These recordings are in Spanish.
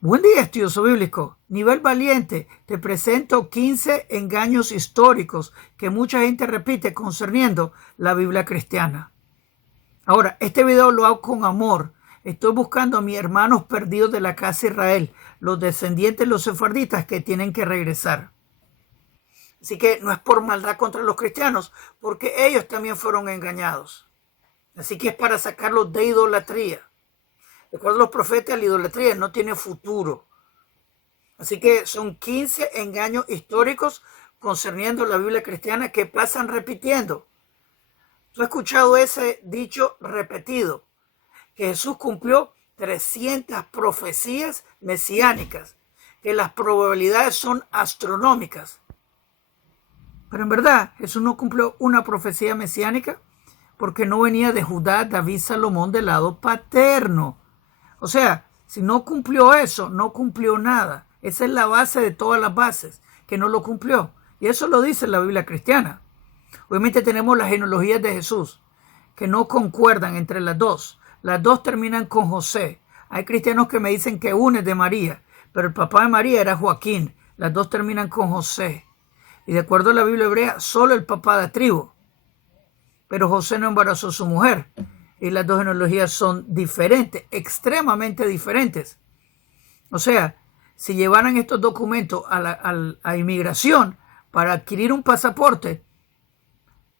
Buen día, estudioso bíblico. Nivel valiente, te presento 15 engaños históricos que mucha gente repite concerniendo la Biblia cristiana. Ahora, este video lo hago con amor. Estoy buscando a mis hermanos perdidos de la casa de Israel, los descendientes de los sefarditas que tienen que regresar. Así que no es por maldad contra los cristianos, porque ellos también fueron engañados. Así que es para sacarlos de idolatría. De acuerdo a los profetas, la idolatría no tiene futuro. Así que son 15 engaños históricos concerniendo la Biblia cristiana que pasan repitiendo. ¿Tú has escuchado ese dicho repetido? Que Jesús cumplió 300 profecías mesiánicas, que las probabilidades son astronómicas. Pero en verdad, Jesús no cumplió una profecía mesiánica porque no venía de Judá, David, Salomón del lado paterno. O sea, si no cumplió eso, no cumplió nada. Esa es la base de todas las bases, que no lo cumplió. Y eso lo dice la Biblia cristiana. Obviamente tenemos las genealogías de Jesús, que no concuerdan entre las dos. Las dos terminan con José. Hay cristianos que me dicen que una es de María, pero el papá de María era Joaquín. Las dos terminan con José. Y de acuerdo a la Biblia hebrea, solo el papá da trigo. Pero José no embarazó a su mujer. Y las dos genealogías son diferentes, extremadamente diferentes. O sea, si llevaran estos documentos a inmigración para adquirir un pasaporte,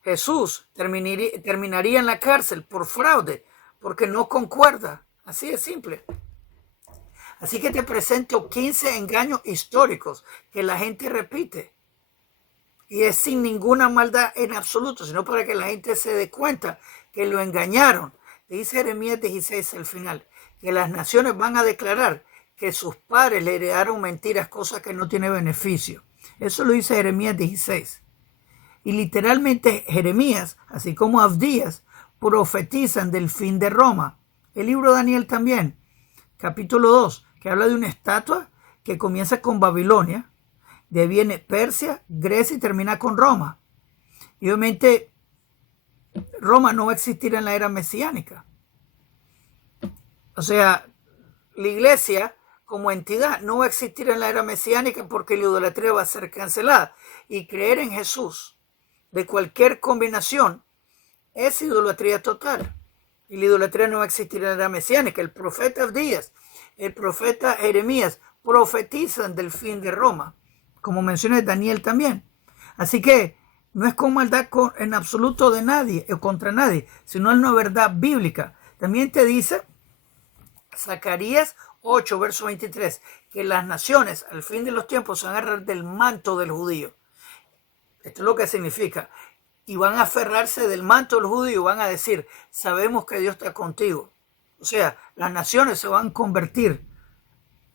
Jesús terminaría en la cárcel por fraude, porque no concuerda. Así de simple. Así que te presento 15 engaños históricos que la gente repite. Y es sin ninguna maldad en absoluto, sino para que la gente se dé cuenta que lo engañaron. Dice Jeremías 16 al final, que las naciones van a declarar que sus padres le heredaron mentiras, cosas que no tienen beneficio. Eso lo dice Jeremías 16. Y literalmente Jeremías, así como Abdías, profetizan del fin de Roma. El libro de Daniel también, capítulo 2, que habla de una estatua que comienza con Babilonia, de ahí viene Persia, Grecia y termina con Roma. Y obviamente Roma no va a existir en la era mesiánica. O sea, la iglesia como entidad no va a existir en la era mesiánica porque la idolatría va a ser cancelada. Y creer en Jesús de cualquier combinación es idolatría total. Y la idolatría no va a existir en la era mesiánica. El profeta Abdías, el profeta Jeremías profetizan del fin de Roma, como menciona Daniel también. Así que no es con maldad en absoluto de nadie o contra nadie, sino es una verdad bíblica. También te dice Zacarías 8, verso 23, que las naciones al fin de los tiempos se van a agarrar del manto del judío. Esto es lo que significa. Y van a aferrarse del manto del judío y van a decir, sabemos que Dios está contigo. O sea, las naciones se van a convertir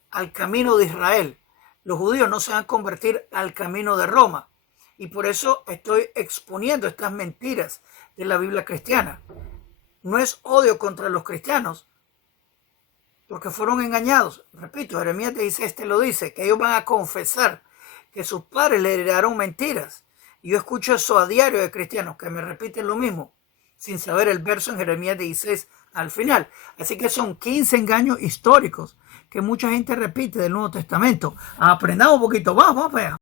al camino de Israel. Los judíos no se van a convertir al camino de Roma. Y por eso estoy exponiendo estas mentiras de la Biblia cristiana. No es odio contra los cristianos, porque fueron engañados. Repito, Jeremías 16 lo dice, que ellos van a confesar que sus padres le heredaron mentiras. Y yo escucho eso a diario de cristianos que me repiten lo mismo, sin saber el verso en Jeremías 16 al final. Así que son 15 engaños históricos que mucha gente repite del Nuevo Testamento. Aprendamos un poquito. Vamos allá.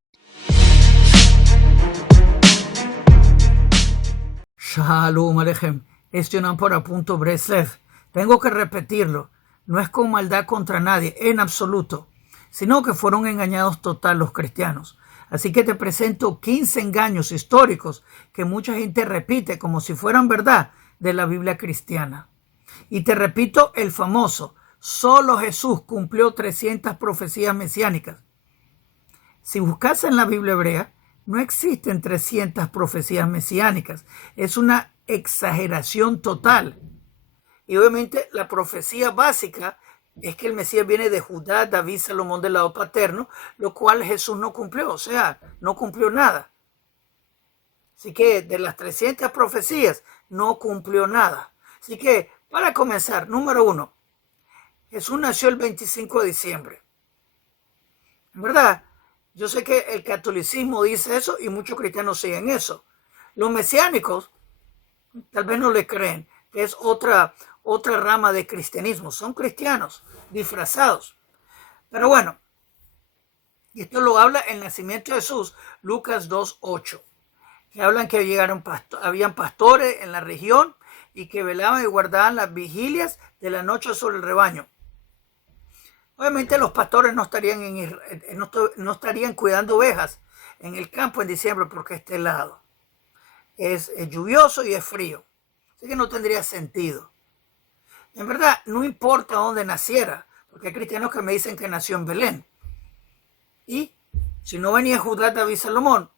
Shalom Alejem. Estionan por apunto Breslev. Tengo que repetirlo. No es con maldad contra nadie, en absoluto, sino que fueron engañados total los cristianos. Así que te presento 15 engaños históricos que mucha gente repite como si fueran verdad de la Biblia cristiana. Y te repito el famoso, solo Jesús cumplió 300 profecías mesiánicas. Si buscas en la Biblia hebrea, no existen 300 profecías mesiánicas. Es una exageración total. Y obviamente la profecía básica es que el Mesías viene de Judá, David, Salomón del lado paterno, lo cual Jesús no cumplió, o sea, no cumplió nada. Así que de las 300 profecías no cumplió nada. Así que para comenzar, número 1, Jesús nació el 25 de diciembre. En verdad, yo sé que el catolicismo dice eso y muchos cristianos siguen eso. Los mesiánicos tal vez no le creen, que es otra rama de cristianismo. Son cristianos disfrazados. Pero bueno, y esto lo habla el nacimiento de Jesús, Lucas 2:8, que hablan que habían pastores en la región y que velaban y guardaban las vigilias de la noche sobre el rebaño. Obviamente los pastores no estarían cuidando ovejas en el campo en diciembre porque es helado. Es lluvioso y es frío. Así que no tendría sentido. En verdad, no importa dónde naciera, porque hay cristianos que me dicen que nació en Belén. Y si no venía Judá, David, Salomón,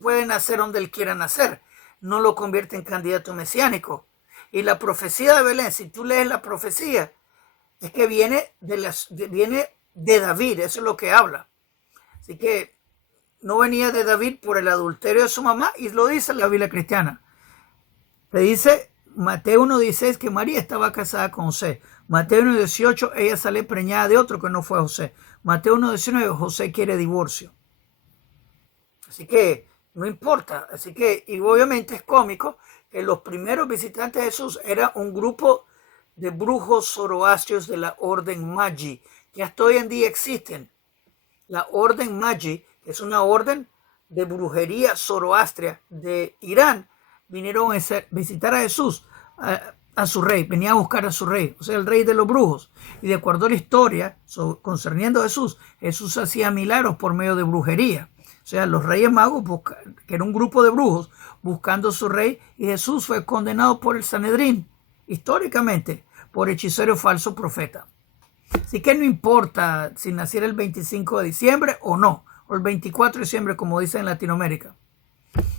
puede nacer donde él quiera nacer. No lo convierte en candidato mesiánico. Y la profecía de Belén, si tú lees la profecía, es que viene de David, eso es lo que habla. Así que no venía de David por el adulterio de su mamá, y lo dice la Biblia cristiana. Te dice Mateo 1:16 que María estaba casada con José. Mateo 1:18 ella sale preñada de otro que no fue José. Mateo 1:19 José quiere divorcio. Así que no importa. Así que, y obviamente es cómico que los primeros visitantes de Jesús era un grupo de brujos zoroastrios de la orden Magi, que hasta hoy en día existen. La orden Magi, que es una orden de brujería zoroastria de Irán, vinieron a visitar a Jesús, a su rey, venía a buscar a su rey, o sea, el rey de los brujos. Y de acuerdo a la historia concerniendo a Jesús, Jesús hacía milagros por medio de brujería. O sea, los reyes magos, que era un grupo de brujos, buscando a su rey, y Jesús fue condenado por el Sanedrín, históricamente, por hechicero falso profeta. Así que no importa si naciera el 25 de diciembre o no, o el 24 de diciembre, como dicen en Latinoamérica.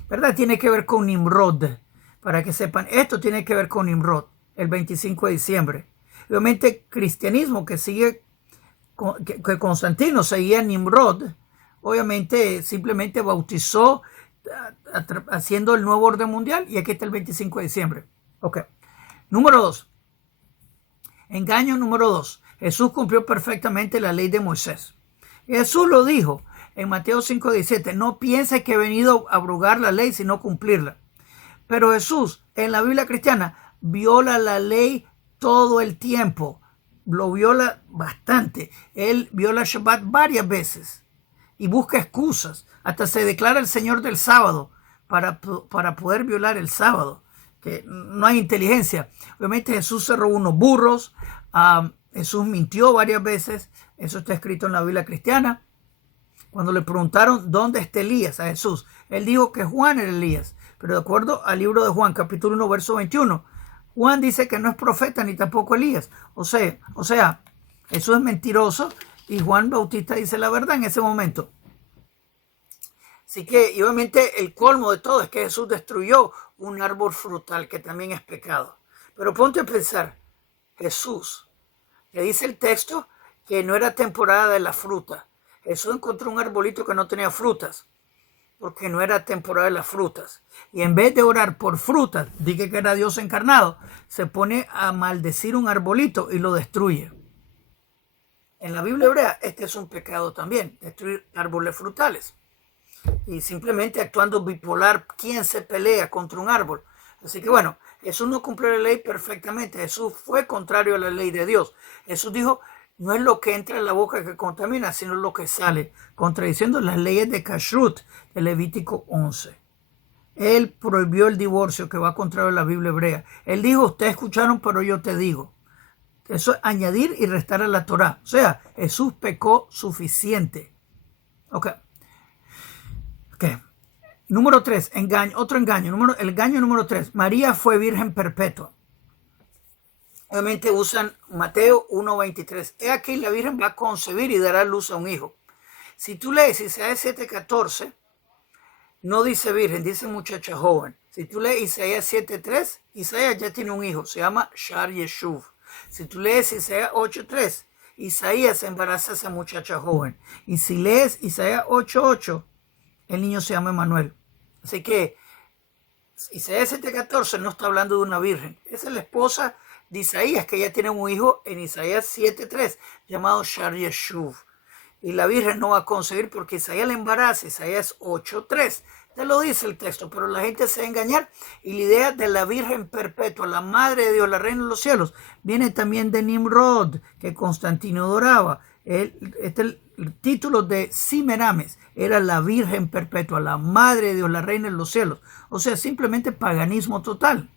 ¿Verdad? Tiene que ver con Nimrod. Para que sepan, esto tiene que ver con Nimrod, el 25 de diciembre. Obviamente, cristianismo que que Constantino seguía Nimrod, obviamente simplemente bautizó haciendo el nuevo orden mundial, y aquí está el 25 de diciembre. Ok. Número 2. Engaño número 2. Jesús cumplió perfectamente la ley de Moisés. Jesús lo dijo en Mateo 5:17. No piense que he venido a abrogar la ley, sino cumplirla. Pero Jesús, en la Biblia cristiana, viola la ley todo el tiempo. Lo viola bastante. Él viola Shabbat varias veces y busca excusas. Hasta se declara el Señor del sábado para poder violar el sábado. Que no hay inteligencia. Obviamente Jesús se robó unos burros. Jesús mintió varias veces. Eso está escrito en la Biblia cristiana. Cuando le preguntaron dónde está Elías a Jesús, él dijo que Juan era Elías. Pero de acuerdo al libro de Juan, capítulo 1, verso 21, Juan dice que no es profeta ni tampoco Elías. O sea, Jesús es mentiroso y Juan Bautista dice la verdad en ese momento. Así que, y obviamente, el colmo de todo es que Jesús destruyó un árbol frutal, que también es pecado. Pero ponte a pensar, Jesús, que dice el texto que no era temporada de la fruta. Jesús encontró un arbolito que no tenía frutas, porque no era temporada de las frutas. Y en vez de orar por frutas, dije que era Dios encarnado, se pone a maldecir un arbolito y lo destruye. En la Biblia hebrea, este es un pecado también, destruir árboles frutales. Y simplemente actuando bipolar, ¿quién se pelea contra un árbol? Así que bueno, Jesús no cumplió la ley perfectamente. Jesús fue contrario a la ley de Dios. Jesús dijo, no es lo que entra en la boca que contamina, sino lo que sale, contradiciendo las leyes de Kashrut de Levítico 11. Él prohibió el divorcio, que va contrario a la Biblia hebrea. Él dijo, ustedes escucharon, pero yo te digo. Eso es añadir y restar a la Torá. O sea, Jesús pecó suficiente. Ok. Número 3, otro engaño. El engaño número 3. María fue virgen perpetua. Obviamente usan Mateo 1:23. He aquí la virgen va a concebir y dará luz a un hijo. Si tú lees Isaías 7:14, no dice virgen, dice muchacha joven. Si tú lees Isaías 7:3, Isaías ya tiene un hijo, se llama Shar Yeshuv. Si tú lees Isaías 8:3, Isaías embaraza a esa muchacha joven. Y si lees Isaías 8:8, el niño se llama Emanuel. Así que Isaías 7:14 no está hablando de una virgen. Esa es la esposa de Isaías, que ya tiene un hijo en Isaías 7:3, llamado Shar Yeshuv. Y la virgen no va a concebir porque Isaías la embaraza, Isaías 8:3. Te lo dice el texto, pero la gente se va a engañar. Y la idea de la virgen perpetua, la madre de Dios, la reina de los cielos, viene también de Nimrod, que Constantino adoraba. El título de Semiramis era la Virgen Perpetua, la Madre de Dios, la Reina de los Cielos. O sea, simplemente paganismo total.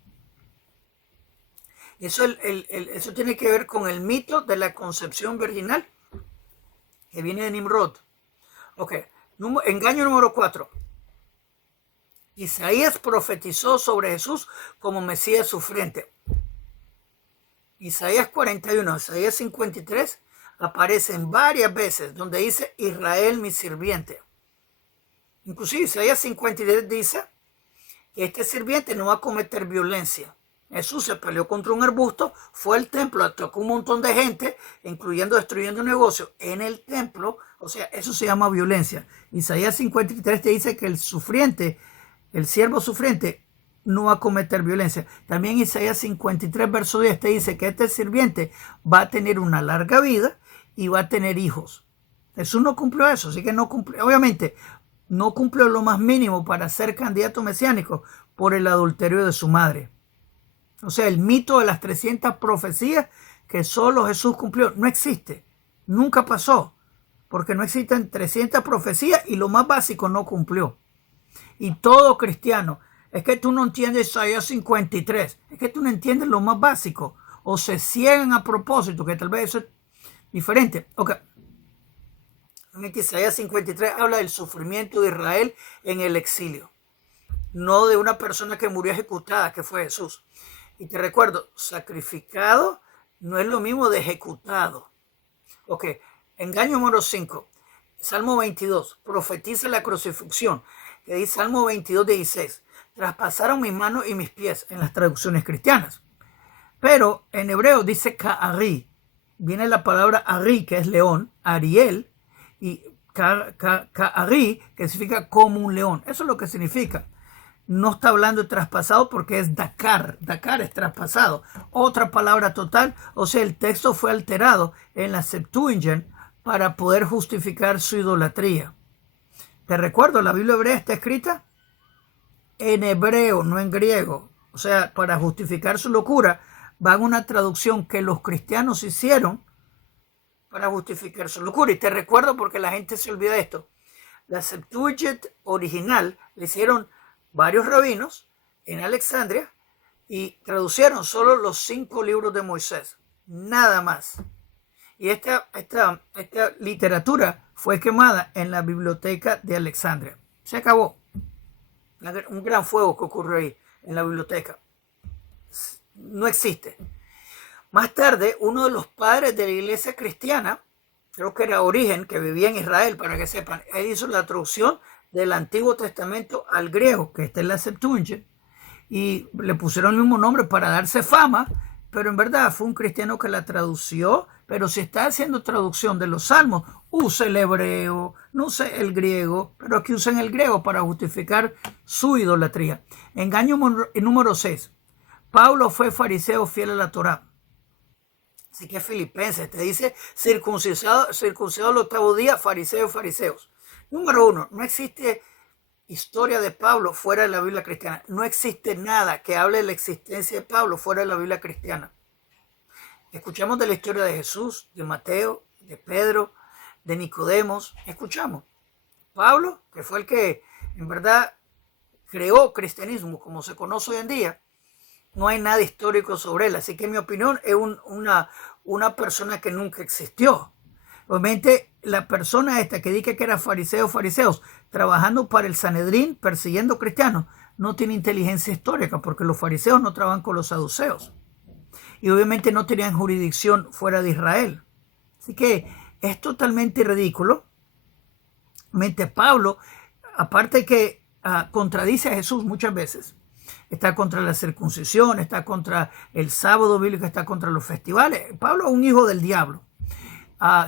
Eso tiene que ver con el mito de la concepción virginal que viene de Nimrod. Ok, engaño número 4. Isaías profetizó sobre Jesús como Mesías sufriente. Isaías 41, Isaías 53 aparecen varias veces donde dice Israel mi sirviente. Inclusive Isaías 53 dice que este sirviente no va a cometer violencia. Jesús se peleó contra un arbusto, fue al templo, atacó un montón de gente, incluyendo destruyendo negocios en el templo. O sea, eso se llama violencia. Isaías 53 te dice que el sufriente, el siervo sufriente, no va a cometer violencia. También Isaías 53, verso 10 te dice que este sirviente va a tener una larga vida y va a tener hijos. Jesús no cumplió eso, así que no cumplió. Obviamente, no cumplió lo más mínimo para ser candidato mesiánico por el adulterio de su madre. O sea, el mito de las 300 profecías que solo Jesús cumplió no existe. Nunca pasó. Porque no existen 300 profecías y lo más básico no cumplió. Y todo cristiano, es que tú no entiendes Isaías 53. Es que tú no entiendes lo más básico. O se ciegan a propósito, que tal vez eso es diferente. Ok. Isaías 53 habla del sufrimiento de Israel en el exilio. No de una persona que murió ejecutada, que fue Jesús. Y te recuerdo, sacrificado no es lo mismo de ejecutado. Ok, engaño número 5. Salmo 22, profetiza la crucifixión. Que dice Salmo 22, 16. Traspasaron mis manos y mis pies en las traducciones cristianas. Pero en hebreo dice Ka'ari. Viene la palabra Ari, que es león, Ariel, y Ka'ari, que significa como un león. Eso es lo que significa. No está hablando de traspasado porque es Dakar. Dakar es traspasado. Otra palabra total. O sea, el texto fue alterado en la Septuagint para poder justificar su idolatría. Te recuerdo, la Biblia hebrea está escrita en hebreo, no en griego. O sea, para justificar su locura, van a una traducción que los cristianos hicieron para justificar su locura. Y te recuerdo porque la gente se olvida de esto. La Septuagint original le hicieron varios rabinos en Alexandria y traducieron solo los 5 libros de Moisés, nada más. Y esta literatura fue quemada en la biblioteca de Alexandria. Se acabó. Un gran fuego que ocurrió ahí en la biblioteca. No existe. Más tarde, uno de los padres de la iglesia cristiana, creo que era Origen, que vivía en Israel, para que sepan, él hizo la traducción del Antiguo Testamento al griego, que está en la Septuagint, y le pusieron el mismo nombre para darse fama, pero en verdad fue un cristiano que la tradució. Pero si está haciendo traducción de los salmos, use el hebreo, no use el griego, pero aquí usen el griego para justificar su idolatría. Engaño número 6. Pablo fue fariseo fiel a la Torá. Así que Filipenses te dice circuncidado el 8º día, fariseos. Número 1, no existe historia de Pablo fuera de la Biblia cristiana. No existe nada que hable de la existencia de Pablo fuera de la Biblia cristiana. Escuchamos de la historia de Jesús, de Mateo, de Pedro, de Nicodemos. Escuchamos. Pablo, que fue el que en verdad creó cristianismo como se conoce hoy en día, no hay nada histórico sobre él. Así que en mi opinión es una persona que nunca existió. Obviamente la persona esta que dice que era fariseos, trabajando para el Sanedrín, persiguiendo cristianos, no tiene inteligencia histórica porque los fariseos no trabajan con los saduceos. Y obviamente no tenían jurisdicción fuera de Israel. Así que es totalmente ridículo. Pablo, aparte que contradice a Jesús muchas veces, está contra la circuncisión, está contra el sábado bíblico, está contra los festivales. Pablo es un hijo del diablo.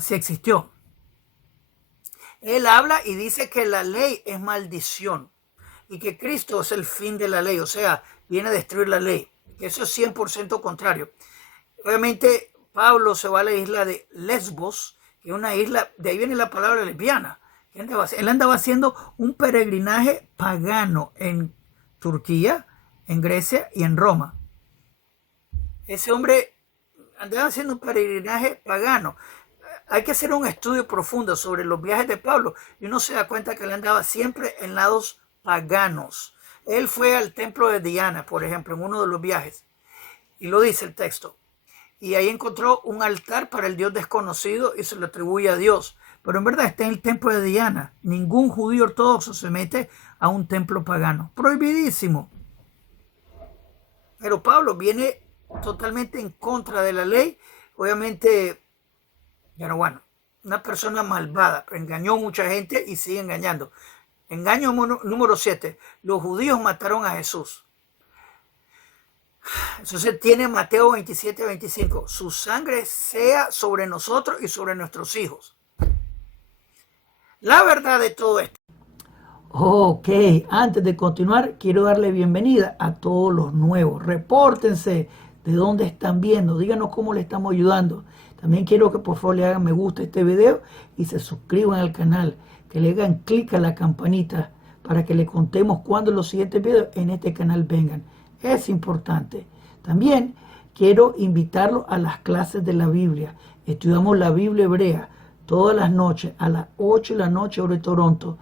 Si existió. Él habla y dice que la ley es maldición y que Cristo es el fin de la ley, o sea, viene a destruir la ley. Que eso es 100% contrario. Obviamente, Pablo se va a la isla de Lesbos, que es una isla, de ahí viene la palabra lesbiana. Él andaba haciendo un peregrinaje pagano en Turquía, en Grecia y en Roma. Ese hombre andaba haciendo un peregrinaje pagano. hay que hacer un estudio profundo sobre los viajes de Pablo y uno se da cuenta que él andaba siempre en lados paganos. Él fue al templo de Diana, por ejemplo, en uno de los viajes, y lo dice el texto. Y ahí encontró un altar para el Dios desconocido y se lo atribuye a Dios. Pero en verdad está en el templo de Diana. Ningún judío ortodoxo se mete a un templo pagano. Prohibidísimo. Pero Pablo viene totalmente en contra de la ley. Obviamente, pero bueno, una persona malvada. Engañó a mucha gente y sigue engañando. Engaño número 7. Los judíos mataron a Jesús. Entonces tiene Mateo 27-25. Su sangre sea sobre nosotros y sobre nuestros hijos. La verdad de todo esto. Ok, antes de continuar, quiero darle bienvenida a todos los nuevos. Repórtense de dónde están viendo, díganos cómo le estamos ayudando. También quiero que por favor le hagan me gusta a este video y se suscriban al canal, que le hagan clic a la campanita para que le contemos cuando los siguientes videos en este canal vengan. Es importante. También quiero invitarlos a las clases de la Biblia. Estudiamos la Biblia hebrea todas las noches a las 8 de la noche hora de Toronto.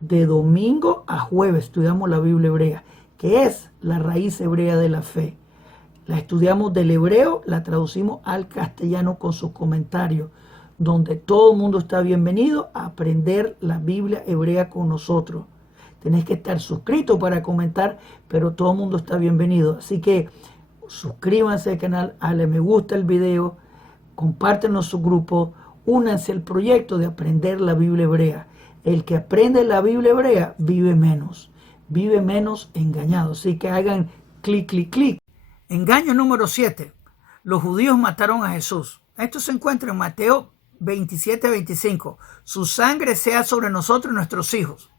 De domingo a jueves estudiamos la Biblia hebrea, que es la raíz hebrea de la fe. La estudiamos del hebreo, la traducimos al castellano con sus comentarios, donde todo el mundo está bienvenido a aprender la Biblia hebrea con nosotros. Tenés que estar suscrito para comentar, pero todo el mundo está bienvenido. Así que suscríbanse al canal, dale me gusta el video, compártenos su grupo, únanse al proyecto de aprender la Biblia hebrea. El que aprende la Biblia hebrea vive menos engañado. Así que hagan clic, clic, clic. Engaño número 7. Los judíos mataron a Jesús. Esto se encuentra en Mateo 27-25. Su sangre sea sobre nosotros y nuestros hijos.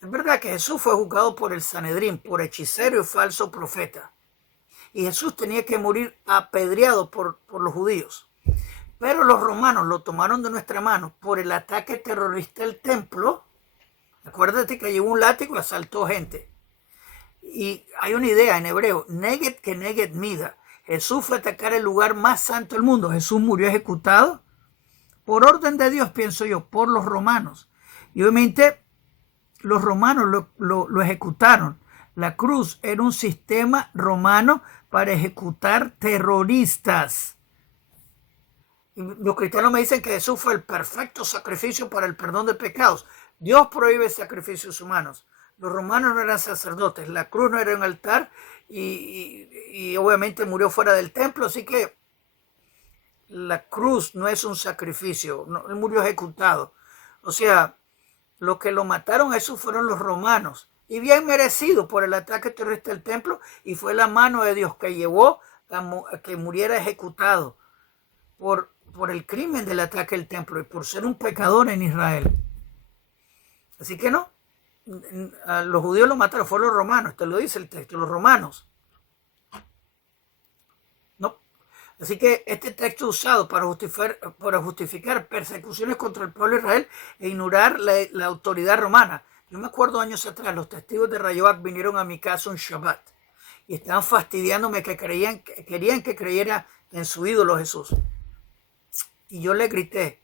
Es verdad que Jesús fue juzgado por el Sanedrín, por hechicero y falso profeta. Y Jesús tenía que morir apedreado por los judíos. Pero los romanos lo tomaron de nuestra mano por el ataque terrorista al templo. Acuérdate que llevó un látigo y asaltó gente. Y hay una idea en hebreo, neged que neged mida. Jesús fue a atacar el lugar más santo del mundo. Jesús murió ejecutado por orden de Dios, pienso yo, por los romanos. Y obviamente los romanos lo ejecutaron. La cruz era un sistema romano para ejecutar terroristas. Y los cristianos me dicen que Jesús fue el perfecto sacrificio para el perdón de pecados. Dios prohíbe sacrificios humanos. Los romanos no eran sacerdotes, la cruz no era un altar y obviamente murió fuera del templo, así que la cruz no es un sacrificio, no, él murió ejecutado. O sea, los que lo mataron a Jesús fueron los romanos y bien merecido por el ataque terrorista del templo, y fue la mano de Dios que llevó a que muriera ejecutado por el crimen del ataque al templo y por ser un pecador en Israel. Así que no, los judíos lo mataron, fueron los romanos, te lo dice el texto, los romanos. No. Así que este texto usado para justificar persecuciones contra el pueblo de Israel e ignorar la autoridad romana. Yo me acuerdo años atrás, los testigos de Rayovac vinieron a mi casa un Shabbat y estaban fastidiándome que querían que creyera en su ídolo Jesús. Y yo le grité,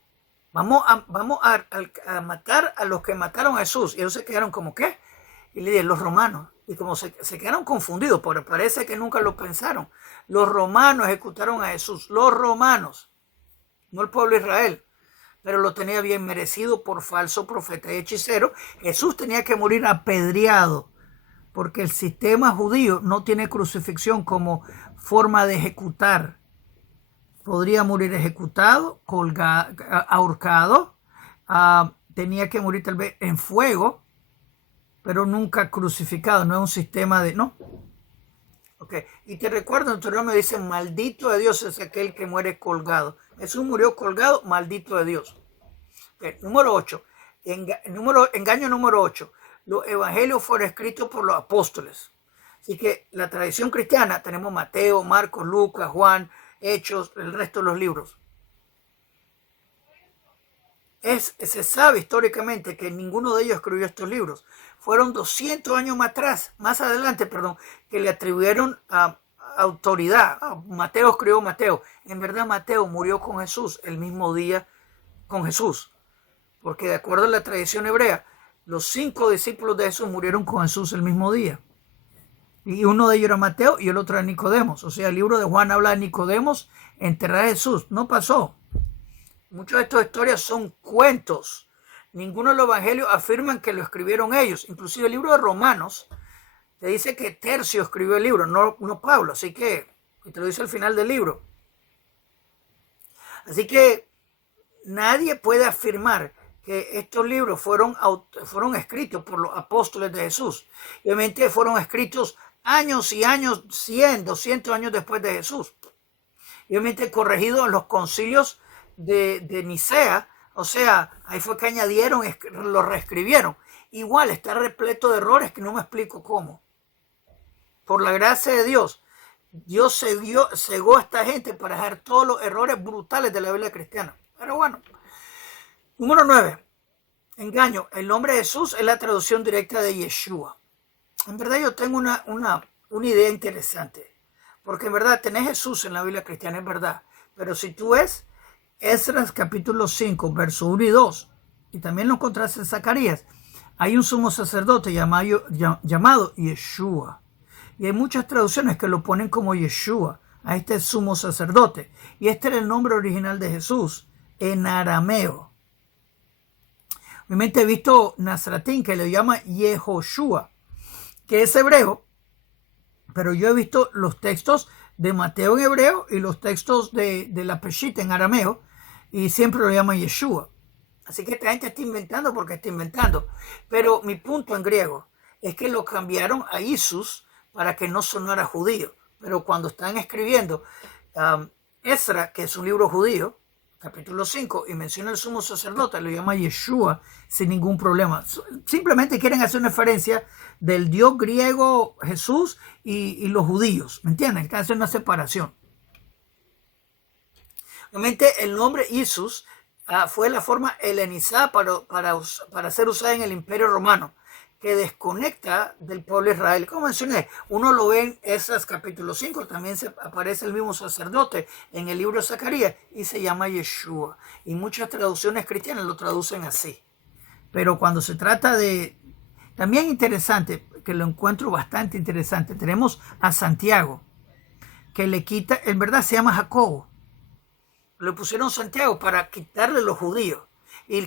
vamos a matar a los que mataron a Jesús. Y ellos se quedaron como, ¿qué? Y le dije, los romanos. Y como se quedaron confundidos, porque parece que nunca lo pensaron. Los romanos ejecutaron a Jesús. Los romanos, no el pueblo de Israel. Pero lo tenía bien merecido por falso profeta y hechicero. Jesús tenía que morir apedreado, porque el sistema judío no tiene crucifixión como forma de ejecutar. Podría morir ejecutado, colgado, ahorcado, tenía que morir tal vez en fuego, pero nunca crucificado, no es un sistema de... ¿no? Okay. Y te recuerdo, en tu nombre me dicen, maldito de Dios es aquel que muere colgado. Jesús murió colgado, maldito de Dios. Okay. Número 8, engaño número 8, los evangelios fueron escritos por los apóstoles. Así que la tradición cristiana, tenemos Mateo, Marcos, Lucas, Juan, Hechos, el resto de los libros. Se sabe históricamente que ninguno de ellos escribió estos libros. Fueron 200 años más adelante, que le atribuyeron a autoridad. Mateo escribió Mateo. En verdad Mateo murió con Jesús el mismo día con Jesús. Porque de acuerdo a la tradición hebrea, los 5 discípulos de Jesús murieron con Jesús el mismo día. Y uno de ellos era Mateo y el otro era Nicodemos. O sea, el libro de Juan habla de Nicodemos enterrar a Jesús. No pasó. Muchas de estas historias son cuentos. Ninguno de los evangelios afirman que lo escribieron ellos. Inclusive el libro de Romanos te dice que Tercio escribió el libro, no Pablo. Así que, y te lo dice al final del libro. Así que nadie puede afirmar que estos libros fueron escritos por los apóstoles de Jesús. Y obviamente fueron escritos años y años, 100, 200 años después de Jesús. Y obviamente corregidos en los concilios de Nicea. O sea, ahí fue que añadieron, lo reescribieron. Igual está repleto de errores que no me explico cómo. Por la gracia de Dios, Dios cegó a esta gente para dejar todos los errores brutales de la Biblia cristiana. Pero bueno. Número 9. Engaño. El nombre de Jesús es la traducción directa de Yeshua. En verdad yo tengo una idea interesante. Porque en verdad tenés Jesús en la Biblia cristiana, es verdad. Pero si tú ves Esdras capítulo 5, verso 1 y 2, y también lo encontrás en Zacarías, hay un sumo sacerdote llamado Yeshua. Y hay muchas traducciones que lo ponen como Yeshua, a este sumo sacerdote. Y este era el nombre original de Jesús en arameo. Obviamente he visto Nazratín que le llama Yehoshua, que es hebreo, pero yo he visto los textos de Mateo en hebreo y los textos de la Peshita en arameo, y siempre lo llaman Yeshua. Así que esta gente está inventando porque está inventando. Pero mi punto en griego es que lo cambiaron a Jesús para que no sonara judío. Pero cuando están escribiendo Esdras, que es un libro judío, capítulo 5, y menciona el sumo sacerdote, lo llama Yeshua sin ningún problema. Simplemente quieren hacer una referencia del dios griego Jesús y los judíos, ¿me entienden? Están haciendo una separación. Obviamente el nombre Jesús fue la forma helenizada para ser usada en el Imperio Romano, que desconecta del pueblo de Israel. Como mencioné, uno lo ve en Esdras capítulo 5, también aparece el mismo sacerdote en el libro de Zacarías y se llama Yeshua. Y muchas traducciones cristianas lo traducen así. Pero cuando se trata de... También interesante, que lo encuentro bastante interesante, tenemos a Santiago, que le quita, en verdad se llama Jacobo. Le pusieron Santiago para quitarle los judíos. Y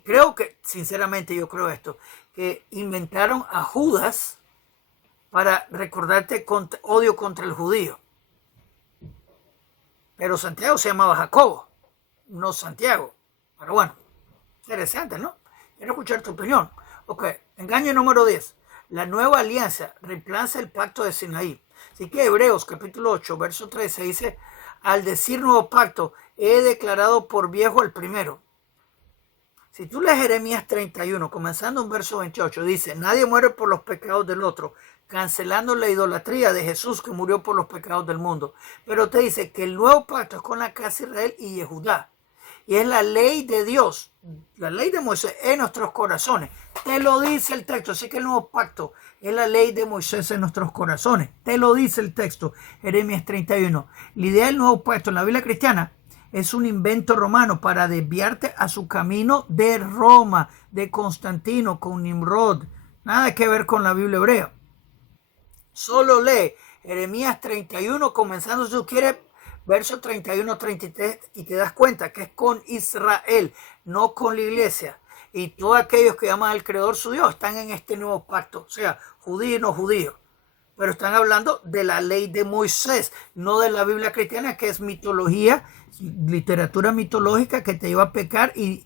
creo que, sinceramente yo creo esto, que inventaron a Judas para recordarte odio contra el judío. Pero Santiago se llamaba Jacobo, no Santiago. Pero bueno, interesante, ¿no? Quiero escuchar tu opinión. Ok, engaño número 10. La nueva alianza reemplaza el pacto de Sinaí. Así que Hebreos capítulo 8, verso 13 dice, al decir nuevo pacto, he declarado por viejo el primero. Si tú lees Jeremías 31, comenzando en verso 28, dice, nadie muere por los pecados del otro, cancelando la idolatría de Jesús que murió por los pecados del mundo. Pero te dice que el nuevo pacto es con la casa de Israel y Judá. Y es la ley de Dios, la ley de Moisés en nuestros corazones. Te lo dice el texto, así que el nuevo pacto es la ley de Moisés en nuestros corazones. Te lo dice el texto, Jeremías 31. La idea del nuevo pacto en la Biblia cristiana es un invento romano para desviarte a su camino de Roma, de Constantino, con Nimrod. Nada que ver con la Biblia hebrea. Solo lee Jeremías 31, comenzando si tú quieres, verso 31-33, y te das cuenta que es con Israel, no con la iglesia. Y todos aquellos que llaman al Creador su Dios están en este nuevo pacto, o sea, judíos y no judíos. Pero están hablando de la ley de Moisés, no de la Biblia cristiana, que es mitología, literatura mitológica que te lleva a pecar y